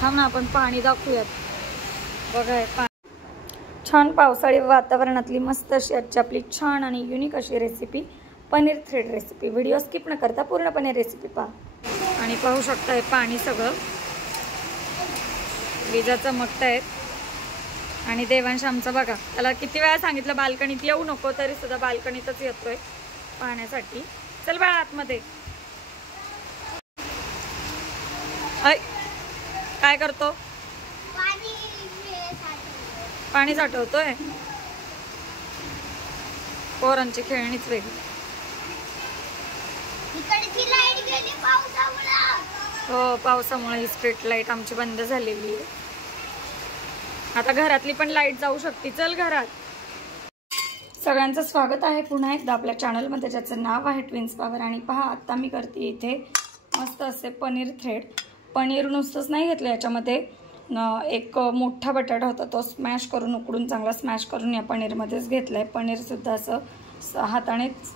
थांब ना, आपण पाणी दाखवूयात. बघा छान पावसाळी वातावरणातली मस्त अशी आजची आपली छान आणि युनिक अशी recipe paneer thread recipe. Video skip न करता पूर्णपणे रेसिपी पहा. आणि पाहू शकता हे पाणी सगळं विजा चमकतायत. आणि देवांश आमचा बघा, त्याला किती वेळा सांगितलं बाल्कनीत येऊ नको, तरी सुद्धा बाल्कनीतच येतोय पाण्यासाठी. चल बाळा आतमध्ये. काय करतो? पाणी साठवतोय. पोरांची खेळणीच वेगळी. हो, पावसामुळे ही स्ट्रीट लाईट आमची बंद झालेली आहे. आता घरातली पण लाईट जाऊ शकते. चल घरात. सगळ्यांचं स्वागत आहे पुन्हा एकदा आपल्या चॅनलमध्ये, ज्याचं नाव आहे ट्विन्स पॉवर. आणि पहा, आता मी करते इथे मस्त असे पनीर थ्रेड. पनीर नुसतंच नाही घेतलं, याच्यामध्ये एक मोठा बटाटा होता, तो स्मॅश करून उकडून चांगला स्मॅश करून या पनीरमध्येच घेतलं आहे. पनीरसुद्धा असं हातानेच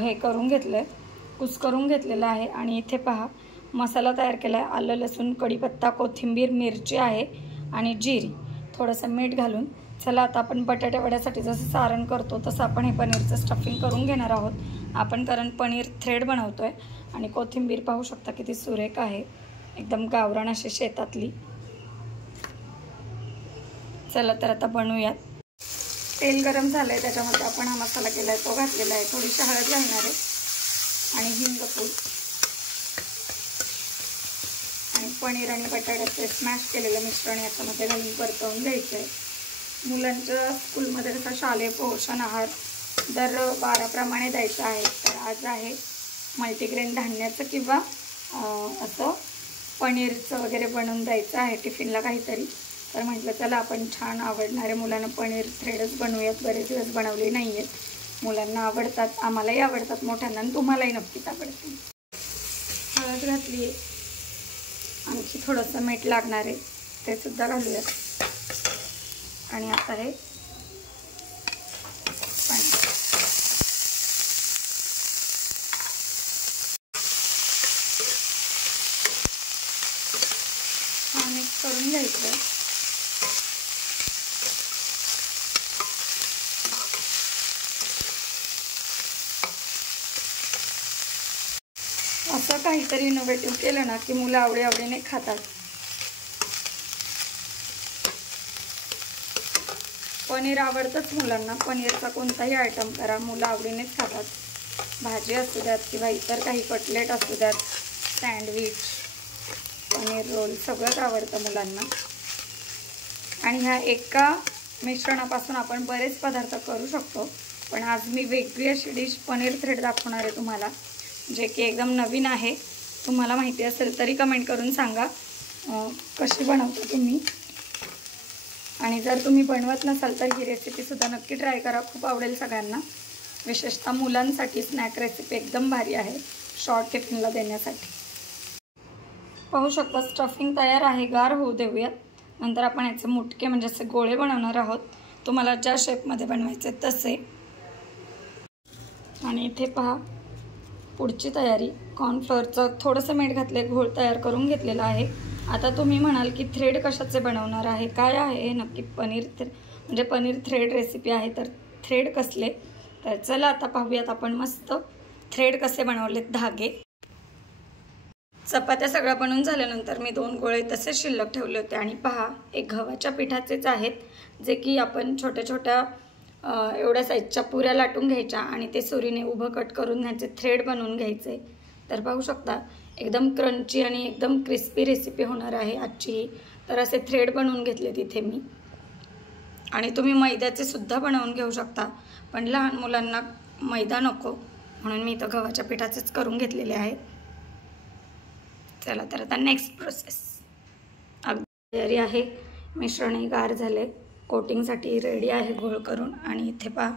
हे करून घेतलं आहे, कुस्करून घेतलेलं आहे. आणि इथे पहा मसाला तयार केला आहे. आलं, लसूण, कढीपत्ता, कोथिंबीर, मिरची आहे आणि जिरी, थोडंसं मीठ घालून. चला आता आपण बटाट्या वड्यासाठी जसं सारण करतो तसं आपण हे पनीरचं स्टफिंग करून घेणार आहोत आपण, कारण पनीर थ्रेड बनवतोय. आणि कोथिंबीर पाहू शकता किती सुरेख आहे, एकदम गावरान अशी शेतातली. चला तर आता बनवूयात. तेल गरम झालंय, त्याच्यामध्ये आपण हा मसाला केलाय तो घातलेला आहे. थोडीशी हळद घालणार आहे आणि हिंगपूड आणि पनीर आणि बटाट्याचे स्मॅश केलेलं मिश्रण याच्यामध्ये घालून परतवून घ्यायचं आहे. मुलांच्या स्कूलमध्ये कसं शालेय पोषण आहार दर 12 प्रमाणे द्यायचा आहे, तर आज आहे मल्टीग्रेन धान्याचं किंवा असं पनीरचं वगैरे बनवून द्यायचं आहे टिफिनला काहीतरी. तर म्हटलं चला आपण छान आवडणारे मुलांना पनीर थ्रेडच बनवूयात. बरेच दिवस बनवले नाही आहेत. मुलांना आवडतात, आम्हालाही आवडतात मोठ्यांना, आणि तुम्हालाही नक्कीच आवडतील. हळद घातली आहे, आणखी थोडंसं मीठ लागणार आहे, ते सुद्धा घालूयात. आणि आता हे पाणी मिक्स करून घ्यायचं. असं काहीतरी इनोव्हेटिव्ह केलं ना की मुलं आवडीने खातात. पनीर आवडतंच मुलांना. पनीरचा कोणताही आयटम करा, मुलं आवडीनेच खातात. भाजी असू द्यात किंवा इतर काही कटलेट असू द्यात, सँडविच, पनीर रोल, सगळंच आवडतं मुलांना. आणि ह्या एका मिश्रणापासून आपण बरेच पदार्थ करू शकतो. पण आज मी वेगळी अशी डिश पनीर थ्रेड दाखवणार आहे तुम्हाला, जे की एकदम नवीन आहे. तुम्हाला माहिती असेल तरी कमेंट करून सांगा कशी बनवता तुम्ही. आणि जर तुम्ही बनवत नसाल तर ही रेसिपीसुद्धा नक्की ट्राय करा, खूप आवडेल सगळ्यांना. विशेषतः मुलांसाठी स्नॅक रेसिपी एकदम भारी आहे शॉर्ट टिफिनला देण्यासाठी. पाहू शकता स्टफिंग तयार आहे, गार होऊ देऊयात. नंतर आपण याचे मुटके म्हणजे असे गोळे बनवणार आहोत, तुम्हाला ज्या शेपमध्ये बनवायचे तसे. आणि इथे पहा पुढची तयारी. कॉर्नफ्लोअरचं थोडंसं मीठ घातले, घोळ तयार करून घेतलेला आहे. आता तुम्ही म्हणाल की थ्रेड कशाचे बनवणार आहे, काय आहे हे नक्की? म्हणजे पनीर थ्रेड रेसिपी आहे, तर थ्रेड कसले? तर चला आता पाहूयात आपण मस्त थ्रेड कसे बनवलेत धागे. चपात्या सगळ्या बनवून झाल्यानंतर मी 2 गोळे तसेच शिल्लक ठेवले होते. आणि पहा एक गव्हाच्या पिठाचेच आहेत, जे की आपण छोट्या छोट्या एवढ्या साईजच्या पुऱ्या लाटून घ्यायच्या आणि ते सुरीने उभं कट करून ह्याचे थ्रेड बनवून घ्यायचे. तर पाहू शकता एकदम क्रंची आणि एकदम क्रिस्पी रेसिपी होणार आहे आजची. तर असे थ्रेड बनवून घेतले तिथे मी. आणि तुम्ही मैद्याचे सुद्धा बनवून घेऊ शकता, पण लहान मुलांना मैदा नको म्हणून मी इथं गव्हाच्या पिठाचेच करून घेतलेले आहे. चला तर आता नेक्स्ट प्रोसेस. अगदी तयारी आहे, मिश्रणही गार झाले, कोटिंगसाठी रेडी आहे घोळ करून. आणि इथे पहा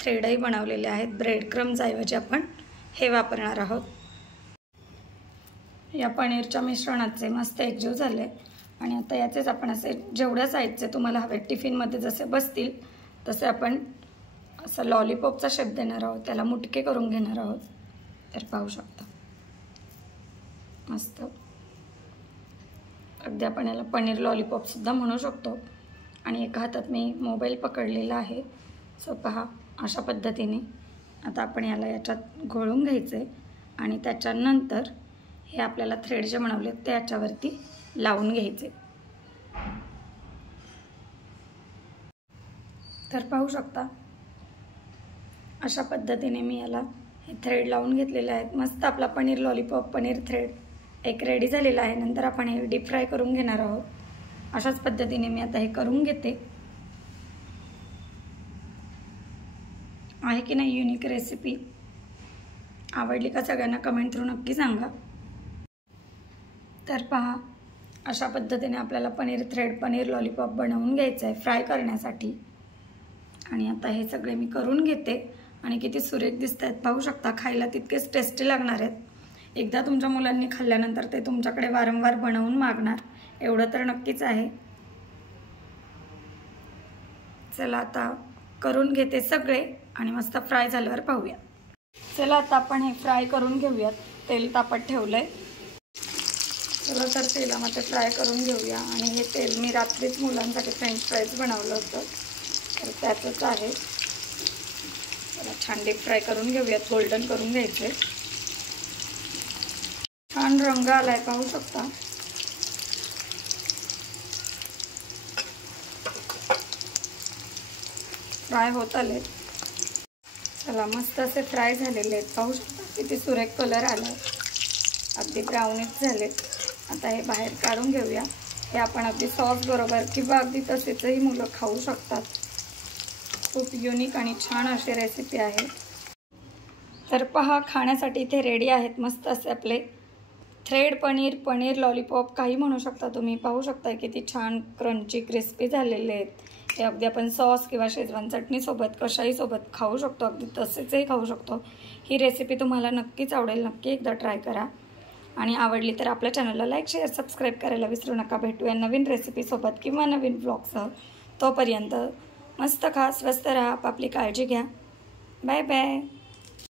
थ्रेडही बनवलेले आहेत. ब्रेड क्रम्स ऐवजी आपण हे वापरणार आहोत. या पनीरच्या मिश्रणाचे मस्त एकजीव झाले. आणि आता याचेच आपण असे जेवढ्या साईजचे तुम्हाला हवे टिफिनमध्ये जसे बसतील तसे आपण असं लॉलीपॉपचा शेप देणार आहोत, त्याला मुटके करून घेणार आहोत. तर पाहू शकता मस्त अगदी आपण याला पनीर लॉलीपॉपसुद्धा म्हणू शकतो. आणि एका हातात मी मोबाईल पकडलेला आहे. सो पहा, अशा पद्धतीने आता आपण याला याच्यात घोळून घ्यायचं आहे आणि त्याच्यानंतर हे आपल्याला थ्रेड जे बनवले ते याच्यावरती लावून घ्यायचे. तर पाहू शकता अशा पद्धतीने मी याला हे थ्रेड लावून घेतलेले आहेत. मस्त आपला पनीर लॉलीपॉप पनीर थ्रेड एक रेडी झालेला आहे. नंतर आपण हे डीप फ्राय करून घेणार आहोत. अशाच पद्धतीने मी आता हे करून घेते. आहे की नाही युनिक रेसिपी? आवडली का सगळ्यांना कमेंट थ्रू नक्की सांगा. तर पहा, अशा पद्धतीने आपल्याला पनीर थ्रेड पनीर लॉलीपॉप बनवून घ्यायचं आहे फ्राय करण्यासाठी. आणि आता हे सगळे मी करून घेते आणि किती सुरेख दिसत आहेत पाहू शकता. खायला तितकेच टेस्टी लागणार आहेत. एकदा तुमच्या मुलांनी खाल्ल्यानंतर ते तुमच्याकडे वारंवार बनवून मागणार, एवढं तर नक्कीच आहे. चला आता करून घेते सगळे आणि मस्त फ्राय झाल्यावर पाहूया. चला आता आपण हे फ्राय करून घेऊयात. तेल तापत ठेवलंय. चला तर तेलामध्ये फ्राय करून घेऊया. आणि हे तेल मी रात्रीच मुलांसाठी फ्रेंच फ्राईज बनवलं होतं, तर त्याचंच आहे. चला छान डीप फ्राय करून घेऊयात. गोल्डन करून घ्यायचे. छान रंग आलाय पाहू शकता. फ्राय होत आले. चला मस्त असे फ्राय झालेले आहेत पाहू शकता. किती सुरेख कलर आलाय. अगदी ब्राउनिश झालेत. आता हे बाहेर काढून घेऊया. हे आपण अगदी सॉस बरोबर किंवा अगदी तसेचही मुलं खाऊ शकतात. खूप युनिक आणि छान अशी रेसिपी आहे. तर पहा, खाण्यासाठी इथे रेडी आहेत मस्त असे आपले थ्रेड पनीर पनीर लॉलीपॉप काही म्हणू शकता तुम्ही. पाहू शकता किती छान क्रंची क्रिस्पी झालेले आहेत. हे अगदी आपण सॉस किंवा शेजवान चटणीसोबत कशाही सोबत खाऊ शकतो. अगदी तसेचही खाऊ शकतो. ही रेसिपी तुम्हाला नक्कीच आवडेल. नक्की एकदा ट्राय करा. आणि आवडली तर आपल्या चॅनलला लाईक शेअर सबस्क्राईब करायला विसरू नका. भेटूया नवीन रेसिपीसोबत किंवा नवीन ब्लॉगसह. तोपर्यंत मस्त खा, स्वस्त राहा, आपली काळजी घ्या. Bye bye.